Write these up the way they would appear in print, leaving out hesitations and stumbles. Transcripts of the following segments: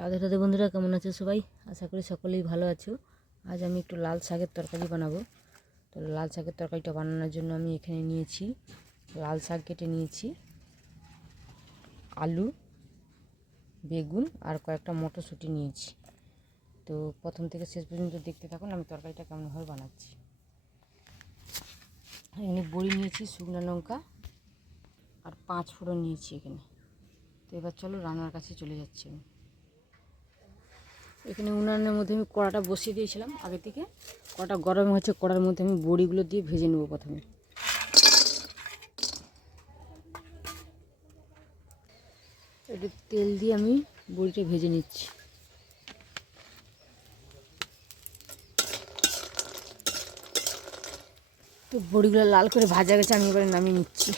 রাধে রাধে বন্ধুরা, কেমন আছো সবাই? আশা করি সকলেই ভালো আছো। আজ আমি একটু লাল শাকের তরকারি বানাবো। তো লাল শাকের তরকারিটা বানানোর জন্য আমি এখানে নিয়েছি লাল শাক, কেটে নিয়েছি আলু, বেগুন আর কয়েকটা মটরশুঁটি নিয়েছি। তো প্রথম থেকে শেষ পর্যন্ত দেখতে থাকুন আমি তরকারিটা কেমনভাবে বানাচ্ছি। এখানে বড়ি নিয়েছি, শুকনো লঙ্কা আর 5 ফোড়ন নিয়েছি এখানে। তো এবার চলো রান্নার কাছে চলে যাচ্ছি আমি। এখানে উনানের মধ্যে আমি কড়াটা বসিয়ে দিয়েছিলাম আগে থেকে। কড়াটা গরম হচ্ছে, কড়ার মধ্যে আমি বড়িগুলো দিয়ে ভেজে নেব। প্রথমে একটু তেল দিয়ে আমি বড়িটা ভেজে নিচ্ছি। তো বড়িগুলো লাল করে ভাজা গেছে, আমি এবারে নামিয়ে নিচ্ছি।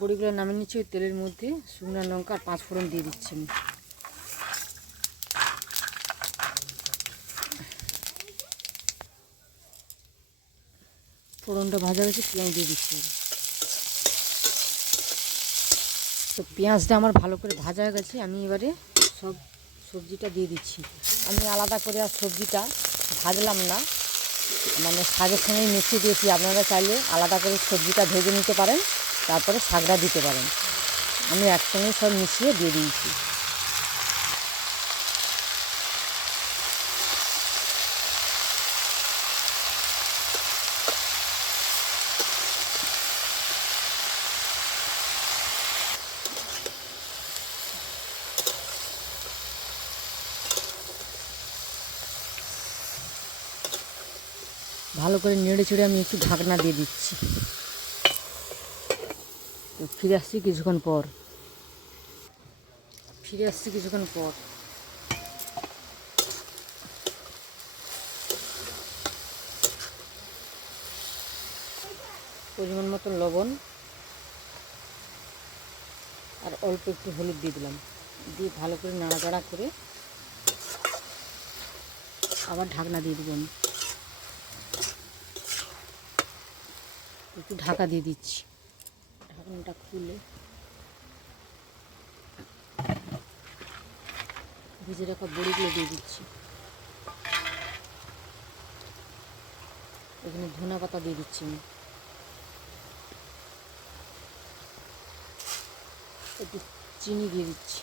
বড়িগুলো নামিয়ে নিচ্ছি। ওই তেলের মধ্যে শুকনো লঙ্কা আর 5 ফোড়ন দিয়ে দিচ্ছি আমি। ফোড়নটা ভাজা গেছে, পেঁয়াজ দিয়ে দিচ্ছি। তো পেঁয়াজটা আমার ভালো করে ভাজা হয়ে গেছে, আমি এবারে সব সবজিটা দিয়ে দিচ্ছি। আমি আলাদা করে আর সবজিটা ভাজলাম না, মানে শাকের সঙ্গেই মিশিয়ে দিয়েছি। আপনারা চাইলে আলাদা করে সবজিটা ভেজে নিতে পারেন, তারপরে শাকটা দিতে পারেন। আমি একসঙ্গে সব মিশিয়ে দিয়ে দিয়েছি। ভালো করে নেড়ে চেড়ে আমি একটু ঢাকনা দিয়ে দিচ্ছি। তো ফিরে আসছি কিছুক্ষণ পর। পরিমাণ মতো লবণ আর অল্প একটু হলুদ দিয়ে দিলাম, দিয়ে ভালো করে নাড়াচাড়া করে আবার ঢাকনা দিয়ে দেবো। আমি একটু ঢাকা দিয়ে দিচ্ছি। ঢাকনাটা খুলে ভেজে রাখা বড়িগুলো দিয়ে দিচ্ছি। এখানে ধনে পাতা দিয়ে দিচ্ছি আমি। একটু চিনি দিয়ে দিচ্ছি।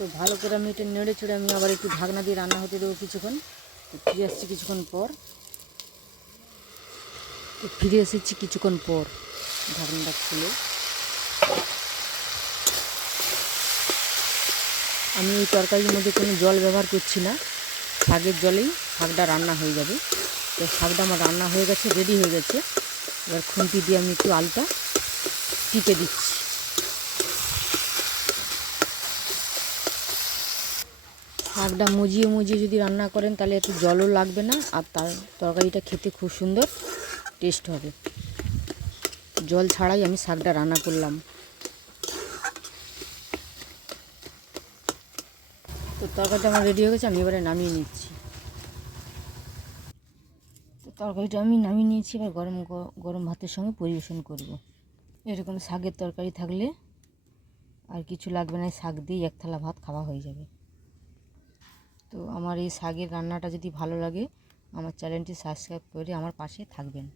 তো ভালো করে আমি এটা নেড়ে চেড়ে আমি আবার একটু ঢাকনা দিয়ে রান্না হতে দেবো কিছুক্ষণ। তো ফিরে এসেছি কিছুক্ষণ পর। ঢাকনাটা খুলে আমি এই তরকারির মধ্যে কোনো জল ব্যবহার করছি না, শাকের জলেই শাকটা রান্না হয়ে যাবে। তো শাকটা আমার রান্না হয়ে গেছে, রেডি হয়ে গেছে। এবার খুন্তি দিয়ে আমি একটু আলুটা টিপে দিচ্ছি। শাকটা মুজিয়ে যদি রান্না করেন তাহলে একটু জলও লাগবে না, আর তার তরকারিটা খেতে খুব সুন্দর টেস্ট হবে। জল ছাড়াই আমি শাকটা রান্না করলাম। তো তরকারিটা আমার রেডি হয়ে গেছে, আমি এবারে নামিয়ে নিচ্ছি। তো তরকারিটা আমি নামিয়ে নিয়েছি, এবার গরম গরম ভাতের সঙ্গে পরিবেশন করব। এরকম শাকের তরকারি থাকলে আর কিছু লাগবে না, শাক দিয়ে এক থালা ভাত খাওয়া হয়ে যাবে। তো আমার এই শাকের রান্নাটা যদি ভালো লাগে, আমার চ্যানেলটি সাবস্ক্রাইব করে আমার পাশে থাকবেন।